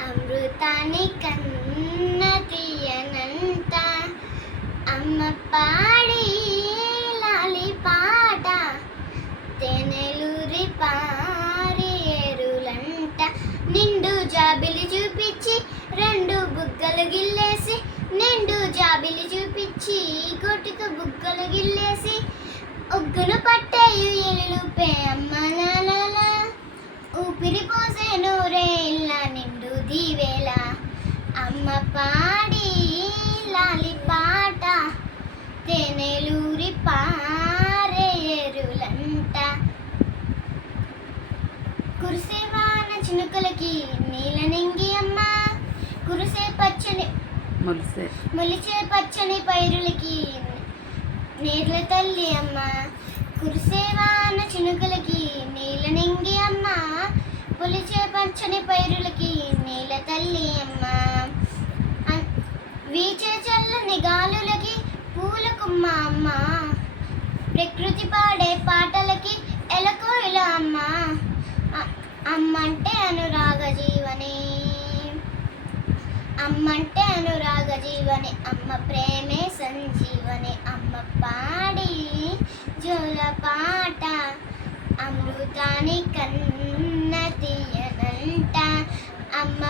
అమృతాన్ని కన్న తీయనంత అమ్మ పాడి లాలి పాట. తెనెలూరి పారి ఎరులంట నిండు జాబిలి చూపించి రెండు బుగ్గలు గిల్లేసి నిండు జాబిలి చూపించి కొట్టుకు బుగ్గలు గిల్లేసి ఉగ్గును పట్టేయు ఎలుపే అమ్మ ఊపిరి పోసి నిండు దీవేల అమ్మ పాడి లాలి పాట తేనెలూరి పారే ఎరులంట కురిసేవాన చినుకలకి నీల నింగి అమ్మ కురిసే పచ్చని మొలిసే. మొలిచే పచ్చని పైరులకి నీళ్ళ తల్లి అమ్మ కురిసేవాన చినుకలకి నీళ్ళ నింగి అమ్మ పొలిచే పచ్చని పైరులకి వీచే చల్లని గాలులకి పూలకు అమ్మ. ప్రకృతి పాడే పాటలకి ఎలకు ఇలా అమ్మ అమ్మంటే అనురాగ జీవనే. అమ్మంటే అనురాగ జీవని. అమ్మ ప్రేమే సంజీవని. అమ్మ పాడి జోల పాట అమృతాని కన్న తీయనంట. అమ్మ